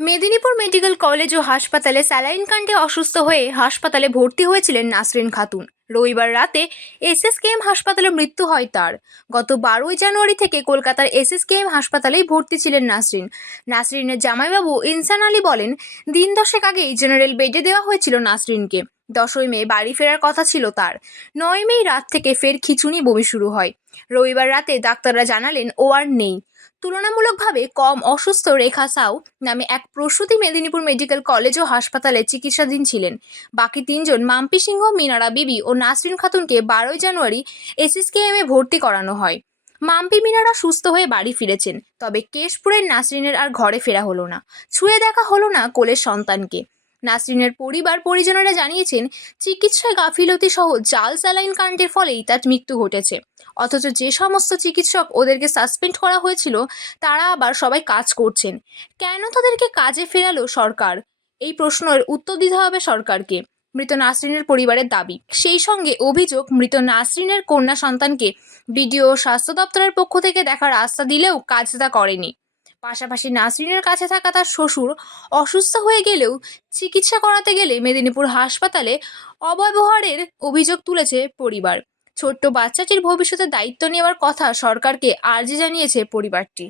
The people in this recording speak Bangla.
মেদিনীপুর মেডিকেল কলেজ ও হাসপাতালে স্যালাইন কাণ্ডে অসুস্থ হয়ে হাসপাতালে ভর্তি হয়েছিলেন নাসরিন খাতুন। রবিবার রাতে এসএসকেএম হাসপাতালে মৃত্যু হয় তার। গত বারোই জানুয়ারি থেকে কলকাতার এসএসকেএম হাসপাতালেই ভর্তি ছিলেন নাসরিন। নাসরিনের জামাইবাবু ইনসান আলী বলেন, দিন দশেক আগেই জেনারেল বেডে দেওয়া হয়েছিল নাসরিনকে। দশই মে বাড়ি ফেরার কথা ছিল তার। নয় মে রাত থেকে ফের খিচুনি বমি শুরু হয়। রবিবার রাতে ডাক্তাররা জানালেন ও আর নেই। তুলনামূলকভাবে কম অসুস্থ রেখা সাউ নামে এক প্রসূতি মেদিনীপুর মেডিকেল কলেজ ও হাসপাতালে চিকিৎসাধীন ছিলেন। বাকি তিনজন মাম্পি সিংহ, মিনারা বিবি ও নাসরিন খাতুনকে বারোই জানুয়ারি এসএসকেএমে ভর্তি করানো হয়। মাম্পি মিনারা সুস্থ হয়ে বাড়ি ফিরেছেন, তবে কেশপুরের নাসরিনের আর ঘরে ফেরা হলো না। ছুঁয়ে দেখা হলো না কোলের সন্তানকে। নাসরিনের পরিবার পরিজনেরা জানিয়েছেন, চিকিৎসায় গাফিলতি সহ জাল স্যালাইন কাণ্ডের ফলেই তার মৃত্যু ঘটেছে। অথচ যে সমস্ত চিকিৎসক ওদেরকে সাসপেন্ড করা হয়েছিল, তারা আবার সবাই কাজ করছেন। কেন তাদেরকে কাজে ফেরালো সরকার? এই প্রশ্নের উত্তর দিতে হবে সরকারকে। মৃত নাসরিনের পরিবারের দাবি। সেই সঙ্গে অভিযোগ, মৃত নাসরিনের কন্যা সন্তানকে বিডিও স্বাস্থ্য দপ্তরের পক্ষ থেকে দেখার আস্থা দিলেও কাজ তা করেনি। পাশাপাশি নাসরিনের কাছে থাকা তার শ্বশুর অসুস্থ হয়ে গেলেও চিকিৎসা করাতে গেলে মেদিনীপুর হাসপাতালে অব্যবহারের অভিযোগ তুলেছে পরিবার। ছোট্ট বাচ্চাটির ভবিষ্যতে দায়িত্ব নেওয়ার কথা সরকারকে আর্জি জানিয়েছে পরিবারটি।